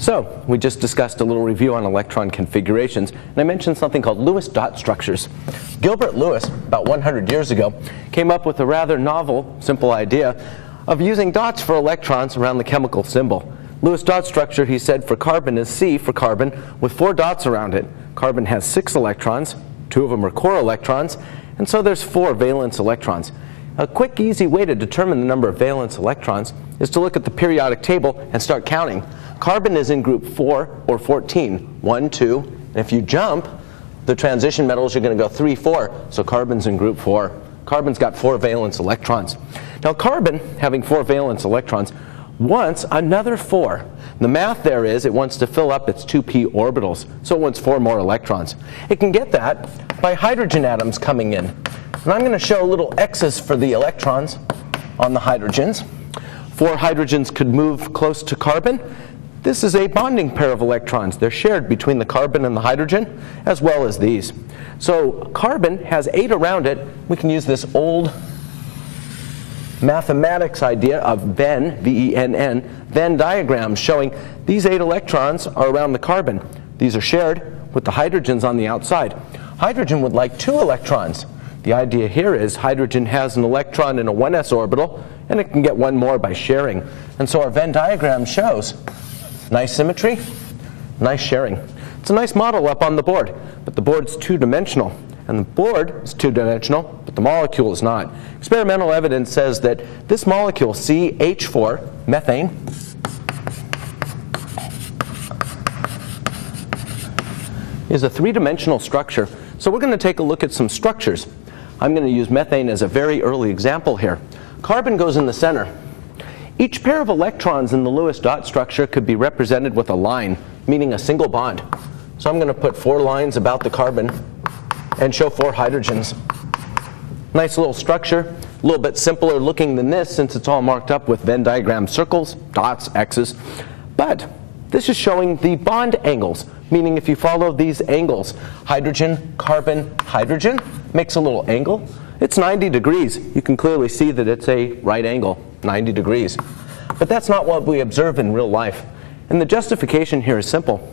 So we just discussed a little review on electron configurations, and I mentioned something called Lewis dot structures. Gilbert Lewis, about 100 years ago, came up with a rather novel, simple idea of using dots for electrons around the chemical symbol. Lewis dot structure, he said, for carbon is C for carbon with 4 dots around it. Carbon has 6 electrons, 2 of them are core electrons, and so there's 4 valence electrons. A quick, easy way to determine the number of valence electrons is to look at the periodic table and start counting. Carbon is in group 4 or 14. 1, 2, and if you jump, the transition metals are going to go 3, 4, so carbon's in group 4. Carbon's got 4 valence electrons. Now carbon, having 4 valence electrons, wants another 4. The math there is it wants to fill up its 2p orbitals, so it wants 4 more electrons. It can get that by hydrogen atoms coming in. And I'm going to show little X's for the electrons on the hydrogens. 4 hydrogens could move close to carbon. This is a bonding pair of electrons. They're shared between the carbon and the hydrogen, as well as these. So carbon has 8 around it. We can use this old mathematics idea of Venn, V-E-N-N, Venn diagrams showing these 8 electrons are around the carbon. These are shared with the hydrogens on the outside. Hydrogen would like 2 electrons. The idea here is hydrogen has an electron in a 1s orbital, and it can get 1 more by sharing. And so our Venn diagram shows nice symmetry, nice sharing. It's a nice model up on the board, but the board's 2-dimensional. And the board is 2-dimensional, but the molecule is not. Experimental evidence says that this molecule, CH4, methane, is a 3-dimensional structure. So we're going to take a look at some structures. I'm going to use methane as a very early example here. Carbon goes in the center. Each pair of electrons in the Lewis dot structure could be represented with a line, meaning a single bond. So I'm going to put 4 lines about the carbon and show 4 hydrogens. Nice little structure, a little bit simpler looking than this since it's all marked up with Venn diagram circles, dots, X's. But this is showing the bond angles, meaning if you follow these angles, hydrogen, carbon, hydrogen, makes a little angle. It's 90 degrees. You can clearly see that it's a right angle, 90 degrees. But that's not what we observe in real life. And the justification here is simple.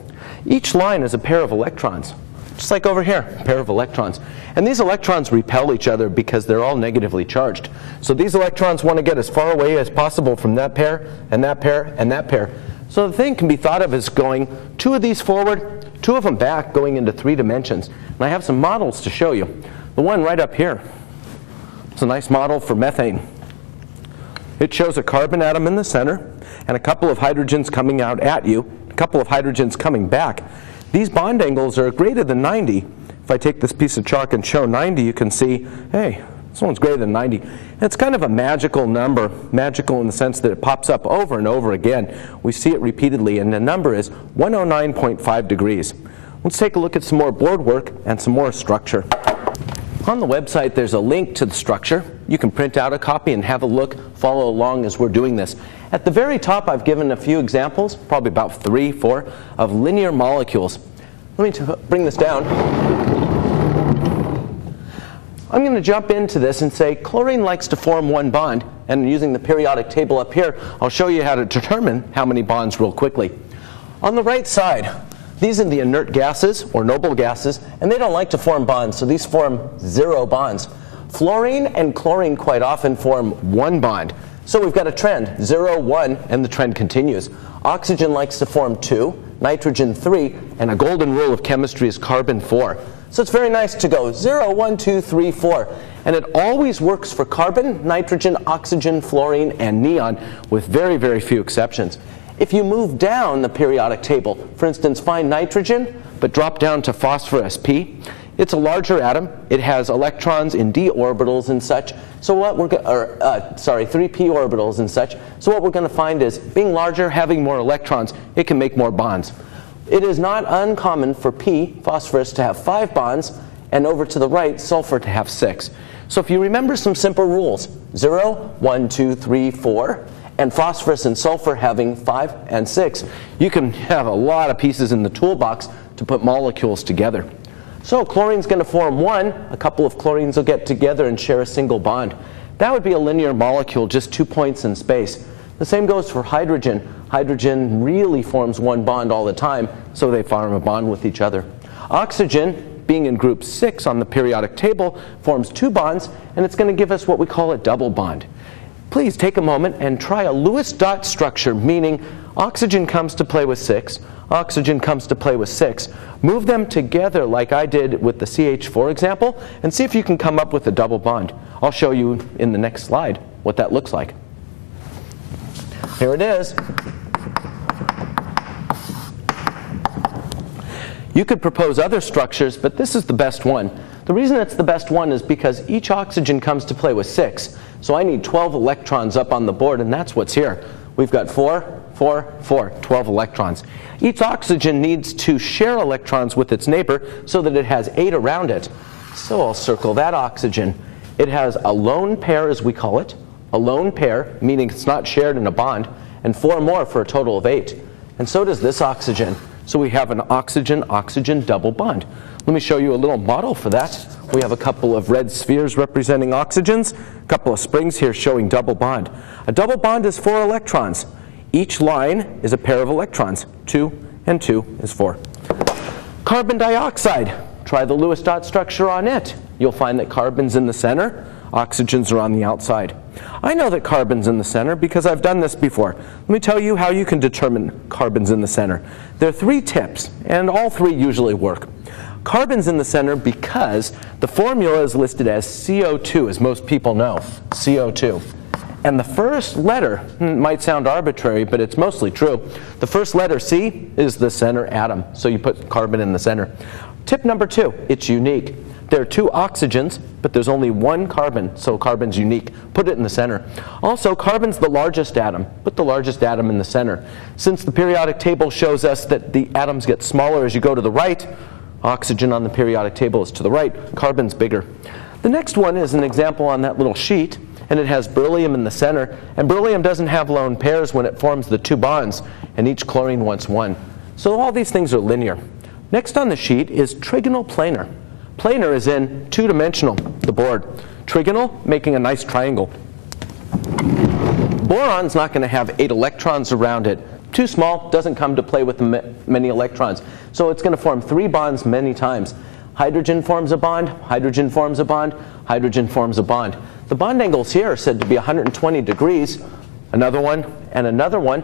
Each line is a pair of electrons, just like over here, a pair of electrons. And these electrons repel each other because they're all negatively charged. So these electrons want to get as far away as possible from that pair, and that pair, and that pair. So the thing can be thought of as going 2 of these forward, 2 of them back, going into 3 dimensions. And I have some models to show you. The one right up here, it's a nice model for methane. It shows a carbon atom in the center and a couple of hydrogens coming out at you, a couple of hydrogens coming back. These bond angles are greater than 90. If I take this piece of chalk and show 90, you can see, hey, this one's greater than 90. And it's kind of a magical number, magical in the sense that it pops up over and over again. We see it repeatedly, and the number is 109.5 degrees. Let's take a look at some more board work and some more structure. On the website, there's a link to the structure. You can print out a copy and have a look, follow along as we're doing this. At the very top, I've given a few examples, probably about 3, 4, of linear molecules. Let me bring this down. I'm going to jump into this and say chlorine likes to form 1 bond, and using the periodic table up here, I'll show you how to determine how many bonds real quickly. On the right side, these are the inert gases, or noble gases, and they don't like to form bonds, so these form 0 bonds. Fluorine and chlorine quite often form 1 bond. So we've got a trend, 0, 1, and the trend continues. Oxygen likes to form 2, nitrogen 3, and a golden rule of chemistry is carbon 4. So it's very nice to go 0, 1, 2, 3, 4. And it always works for carbon, nitrogen, oxygen, fluorine, and neon, with very, very few exceptions. If you move down the periodic table, for instance, find nitrogen, but drop down to phosphorus P, it's a larger atom. It has electrons in d orbitals and such. So what we're 3p orbitals and such. So what we're going to find is, being larger, having more electrons, it can make more bonds. It is not uncommon for P, phosphorus, to have 5 bonds, and over to the right, sulfur to have 6. So if you remember some simple rules, 0, 1, 2, 3, 4, and phosphorus and sulfur having 5 and 6, you can have a lot of pieces in the toolbox to put molecules together. So chlorine's going to form 1. A couple of chlorines will get together and share a single bond. That would be a linear molecule, just 2 points in space. The same goes for hydrogen. Hydrogen really forms one bond all the time, so they form a bond with each other. Oxygen, being in group 6 on the periodic table, forms 2 bonds, and it's going to give us what we call a double bond. Please take a moment and try a Lewis dot structure, meaning oxygen comes to play with 6, oxygen comes to play with 6. Move them together like I did with the CH4 example, and see if you can come up with a double bond. I'll show you in the next slide what that looks like. Here it is. You could propose other structures, but this is the best one. The reason it's the best one is because each oxygen comes to play with 6. So I need 12 electrons up on the board, and that's what's here. We've got 4, 4, 4, 12 electrons. Each oxygen needs to share electrons with its neighbor so that it has 8 around it. So I'll circle that oxygen. It has a lone pair, as we call it. A lone pair, meaning it's not shared in a bond, and 4 more for a total of 8. And so does this oxygen. So we have an oxygen-oxygen double bond. Let me show you a little model for that. We have a couple of red spheres representing oxygens, a couple of springs here showing double bond. A double bond is 4 electrons. Each line is a pair of electrons. 2 and 2 is 4. Carbon dioxide. Try the Lewis dot structure on it. You'll find that carbon's in the center, oxygens are on the outside. I know that carbon's in the center because I've done this before. Let me tell you how you can determine carbon's in the center. There are 3 tips, and all 3 usually work. Carbon's in the center because the formula is listed as CO2, as most people know, CO2. And the first letter might sound arbitrary, but it's mostly true. The first letter, C, is the center atom, so you put carbon in the center. Tip number 2, it's unique. There are 2 oxygens, but there's only 1 carbon, so carbon's unique. Put it in the center. Also, carbon's the largest atom. Put the largest atom in the center. Since the periodic table shows us that the atoms get smaller as you go to the right, oxygen on the periodic table is to the right, carbon's bigger. The next one is an example on that little sheet, and it has beryllium in the center, and beryllium doesn't have lone pairs when it forms the 2 bonds, and each chlorine wants 1. So all these things are linear. Next on the sheet is trigonal planar. Planar is in 2-dimensional, the board. Trigonal, making a nice triangle. Boron's not going to have 8 electrons around it. Too small, doesn't come to play with many electrons. So it's going to form 3 bonds many times. Hydrogen forms a bond, hydrogen forms a bond, hydrogen forms a bond. The bond angles here are said to be 120 degrees, another one, and another one.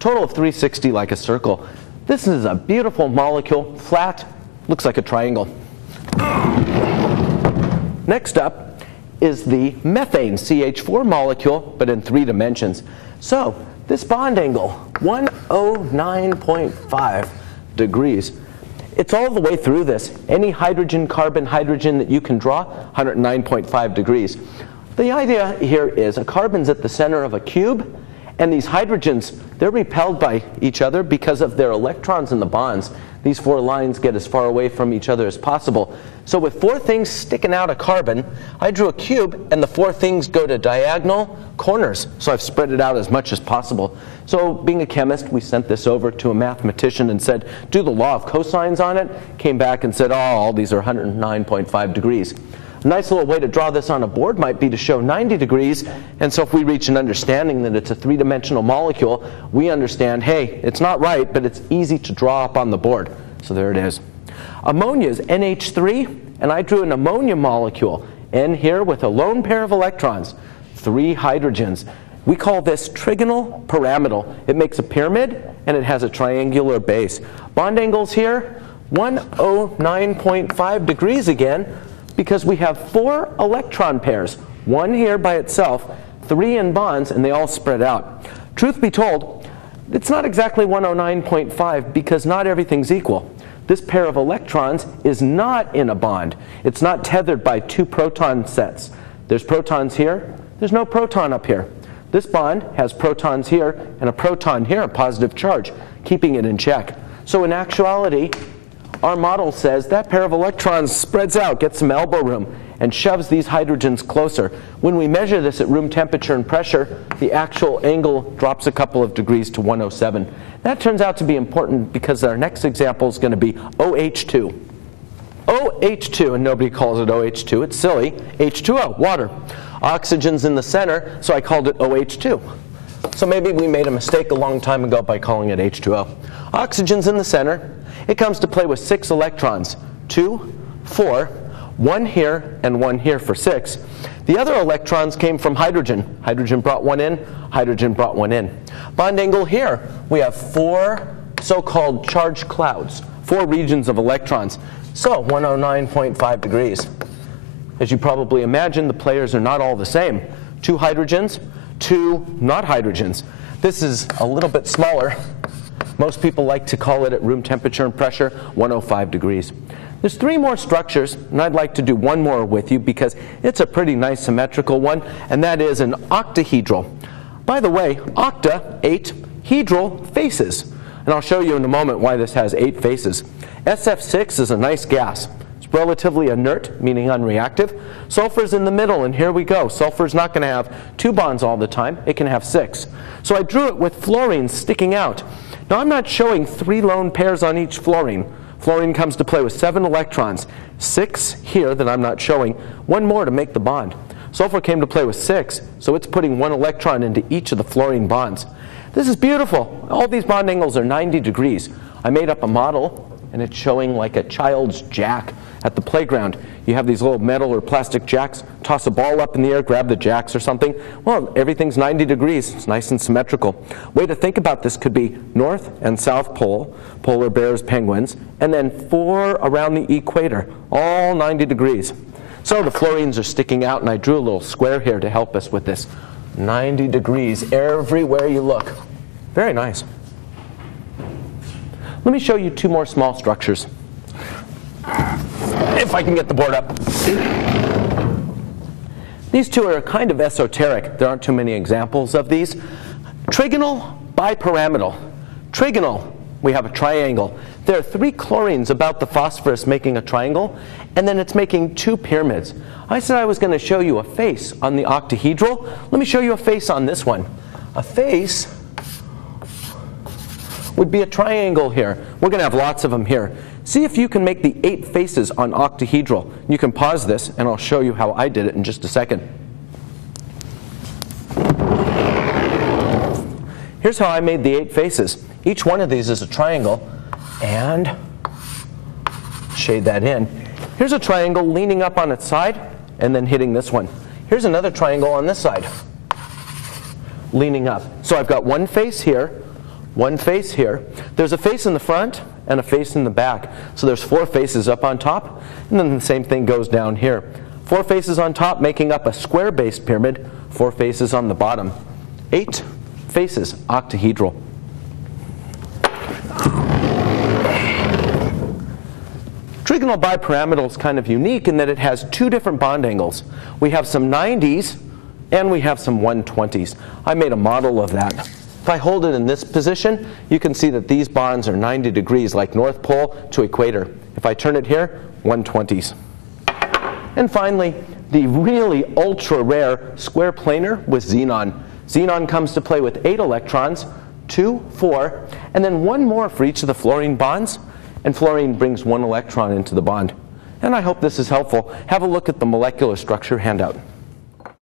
Total of 360 like a circle. This is a beautiful molecule, flat, looks like a triangle. Next up is the methane CH4 molecule, but in 3 dimensions. So this bond angle, 109.5 degrees. It's all the way through this. Any hydrogen, carbon, hydrogen that you can draw, 109.5 degrees. The idea here is a carbon's at the center of a cube, and these hydrogens, they're repelled by each other because of their electrons in the bonds. These 4 lines get as far away from each other as possible. So with 4 things sticking out of carbon, I drew a cube, and the 4 things go to diagonal corners. So I've spread it out as much as possible. So being a chemist, we sent this over to a mathematician and said, do the law of cosines on it. Came back and said, oh, all these are 109.5 degrees. A nice little way to draw this on a board might be to show 90 degrees, and so if we reach an understanding that it's a 3-dimensional molecule, we understand, hey, it's not right, but it's easy to draw up on the board. So there it is. Ammonia is NH3, and I drew an ammonia molecule, N here with a lone pair of electrons, 3 hydrogens. We call this trigonal pyramidal. It makes a pyramid, and it has a triangular base. Bond angles here, 109.5 degrees again, because we have 4 electron pairs, 1 here by itself, 3 in bonds, and they all spread out. Truth be told, it's not exactly 109.5 because not everything's equal. This pair of electrons is not in a bond. It's not tethered by 2 proton sets. There's protons here, there's no proton up here. This bond has protons here and a proton here, a positive charge, keeping it in check. So in actuality, our model says that pair of electrons spreads out, gets some elbow room, and shoves these hydrogens closer. When we measure this at room temperature and pressure, the actual angle drops a couple of degrees to 107. That turns out to be important because our next example is going to be OH2. OH2, and nobody calls it OH2, it's silly. H2O, water. Oxygen's in the center, so I called it OH2. So maybe we made a mistake a long time ago by calling it H2O. Oxygen's in the center. It comes to play with 6 electrons. 2, 4, 1 here, and 1 here for 6. The other electrons came from hydrogen. Hydrogen brought 1 in, hydrogen brought 1 in. Bond angle here, we have 4 so-called charged clouds, 4 regions of electrons. So 109.5 degrees. As you probably imagine, the players are not all the same. 2 hydrogens, 2 not hydrogens. This is a little bit smaller. Most people like to call it at room temperature and pressure 105 degrees. There's 3 more structures, and I'd like to do one more with you because it's a pretty nice symmetrical one, and that is an octahedral. By the way, octa, 8, hedral, faces. And I'll show you in a moment why this has 8 faces. SF6 is a nice gas. It's relatively inert, meaning unreactive. Sulfur's in the middle, and here we go. Sulfur's not going to have 2 bonds all the time. It can have 6. So I drew it with fluorine sticking out. Now I'm not showing 3 lone pairs on each fluorine. Fluorine comes to play with 7 electrons. 6 here that I'm not showing. 1 more to make the bond. Sulfur came to play with 6, so it's putting 1 electron into each of the fluorine bonds. This is beautiful. All these bond angles are 90 degrees. I made up a model, and it's showing like a child's jack at the playground. You have these little metal or plastic jacks, toss a ball up in the air, grab the jacks or something. Well, everything's 90 degrees. It's nice and symmetrical. Way to think about this could be North and South Pole, polar bears, penguins, and then 4 around the equator, all 90 degrees. So the fluorines are sticking out, and I drew a little square here to help us with this. 90 degrees everywhere you look. Very nice. Let me show you 2 more small structures. If I can get the board up. These 2 are kind of esoteric. There aren't too many examples of these. Trigonal, bipyramidal. Trigonal, we have a triangle. There are 3 chlorines about the phosphorus making a triangle, and then it's making 2 pyramids. I said I was going to show you a face on the octahedral. Let me show you a face on this one. A face would be a triangle here. We're going to have lots of them here. See if you can make the 8 faces on octahedral. You can pause this, and I'll show you how I did it in just a second. Here's how I made the 8 faces. Each one of these is a triangle, and shade that in. Here's a triangle leaning up on its side, and then hitting this one. Here's another triangle on this side, leaning up. So I've got 1 face here, 1 face here. There's a face in the front and a face in the back. So there's 4 faces up on top, and then the same thing goes down here. 4 faces on top making up a square-based pyramid, 4 faces on the bottom. 8 faces, octahedral. Trigonal bipyramidal is kind of unique in that it has 2 different bond angles. We have some 90s and we have some 120s. I made a model of that. If I hold it in this position, you can see that these bonds are 90 degrees, like North Pole to equator. If I turn it here, 120s. And finally, the really ultra rare square planar with xenon. Xenon comes to play with 8 electrons, 2, 4, and then 1 more for each of the fluorine bonds. And fluorine brings 1 electron into the bond. And I hope this is helpful. Have a look at the molecular structure handout.